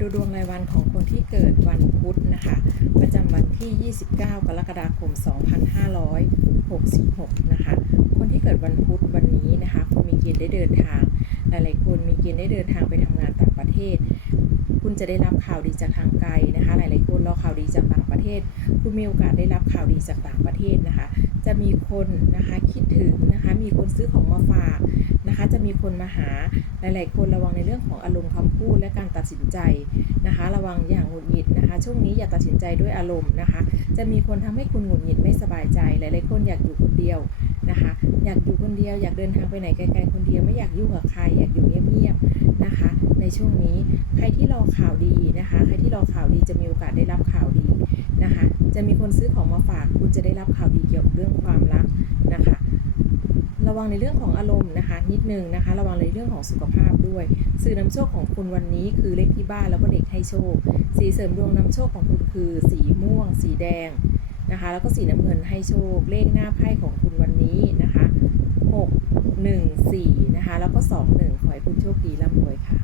ดูดวงรายวันของคนที่เกิดวันพุธนะคะ ประจำวันที่ 29 กรกฎาคม 2566 นะคะ คนที่เกิดวันพุธวันนี้นะคะคุณมีเกณฑ์ได้เดินทาง หลายๆคนมีเกณฑ์ได้เดินทางไปทำงานต่างประเทศ คุณจะได้รับข่าวดีจากทางไกลนะคะ หลายๆคนรอข่าวดีจากต่างประเทศ คุณมีโอกาสได้รับข่าวดีจากต่างประเทศนะคะ จะมีคนนะคะคิดถึงนะคะ มีคนซื้อของมาฝาก มีคนมาหาหลาย ๆ คนระวังในเรื่องของอารมณ์คำพูดและการตัดสินใจนะคะ ระวังอย่างหงุดหงิดนะคะ ช่วงนี้อย่าตัดสินใจด้วยอารมณ์นะคะ จะมีคนทำให้คุณหงุดหงิดไม่สบายใจ หลาย ๆ คนอยากอยู่คนเดียวนะคะ อยากอยู่คนเดียว อยากเดินทางไปไหนไกล ๆ คนเดียวไม่อยากยุ่งกับใคร อยากอยู่เงียบ ๆ นะคะ ในช่วงนี้ใครที่รอข่าวดีนะคะ ใครที่รอข่าวดีจะมีโอกาสได้รับข่าวดีนะคะ จะมีคนซื้อของมาฝากคุณจะได้รับข่าวดีเกี่ยวกับเรื่องความรัก วังในเรื่องของอารมณ์นะคะ นิดนึงนะคะ ระวังในเรื่องของสุขภาพด้วย สื่อนำโชคของคุณวันนี้คือเลขที่บ้านแล้วก็เลขให้โชค สีเสริมดวงนำโชคของคุณคือ สีม่วง สีแดงนะคะ แล้วก็สีน้ำเงินให้โชค เลขหน้าไพ่ของคุณวันนี้นะคะ 6 1 4 นะคะ แล้วก็ 2 1 ขอให้คุณโชคดีร่ำรวยค่ะ